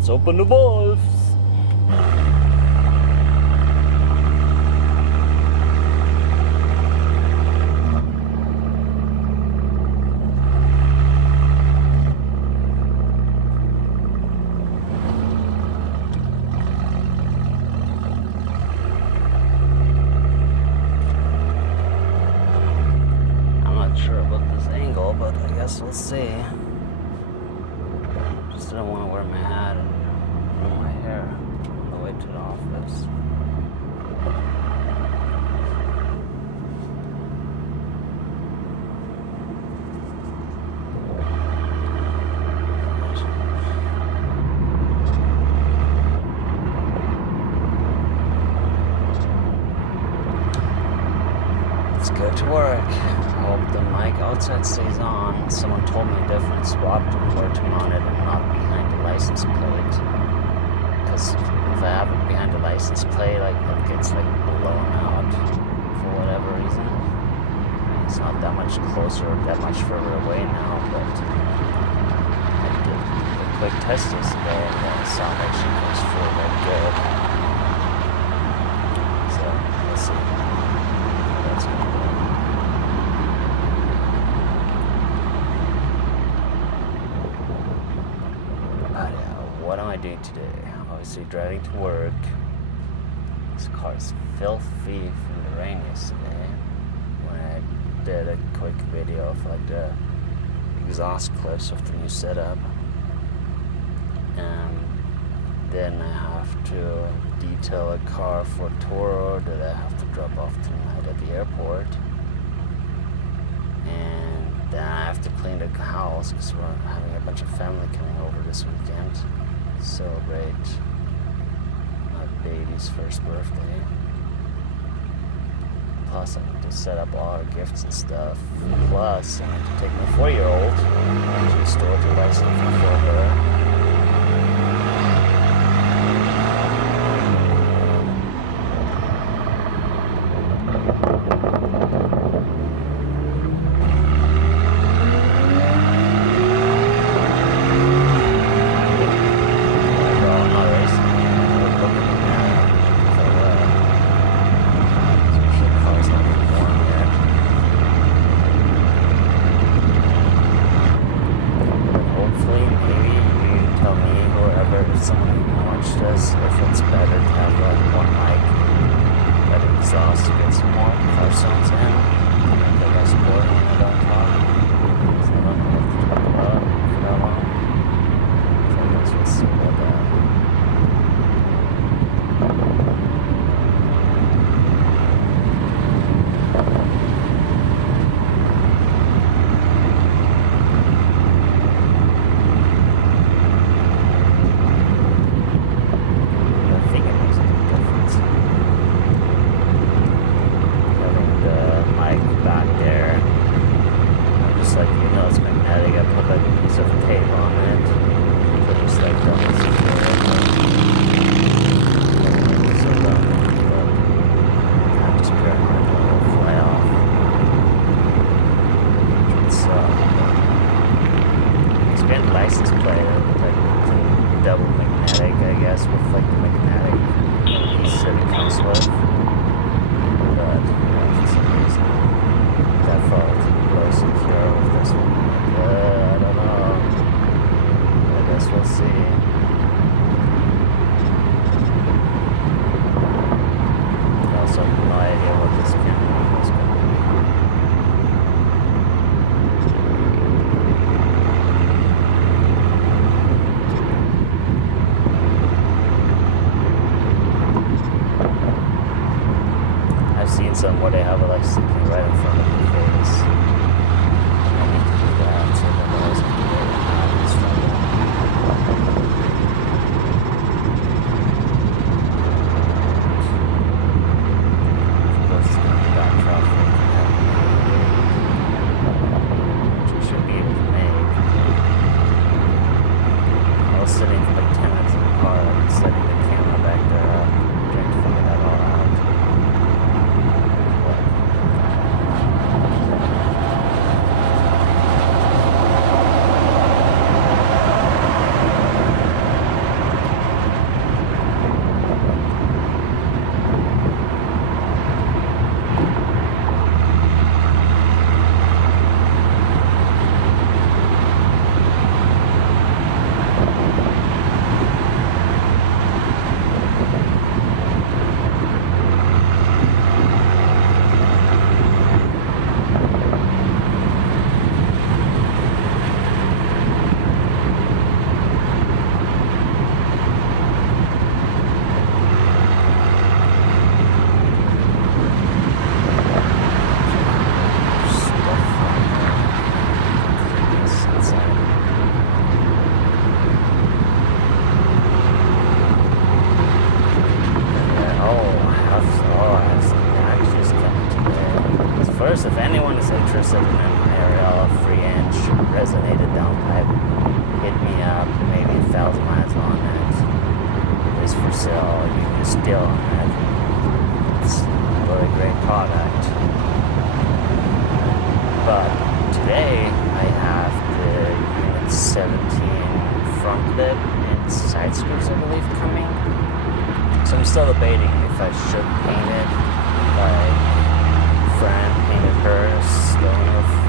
let's open the valves. But I guess we'll see. Just didn't want to wear my hat and ruin my hair on the way to the office. Let's go to work. I hope the mic outside stays on. Someone told me a different swap to where to mount it and not behind the license plate. Because if I have it behind the license plate, like it gets like blown out for whatever reason. I mean, it's not that much closer, that much further away now, but I did a quick test yesterday and the sound actually goes through very good. So we'll see how that's going to go. What am I doing today? Obviously driving to work. This car is filthy from the rain yesterday when I did a quick video of like the exhaust clips of the new setup. And then I have to detail a car for Toro that I have to drop off tonight at the airport. And then I have to clean the house because we're having a bunch of family coming over this weekend to celebrate my baby's first birthday. Plus I need to set up all our gifts and stuff. Plus I need to take my 4-year-old to the store to buy something for her. resonated downpipe. Hit me up, maybe 1,000 miles on it. It is for sale. You can steal on it. It's a really great product. But today I have the Unit 17 front lip and side screws, I believe, coming. So I'm still debating if I should paint it. Like, friend painted hers, going with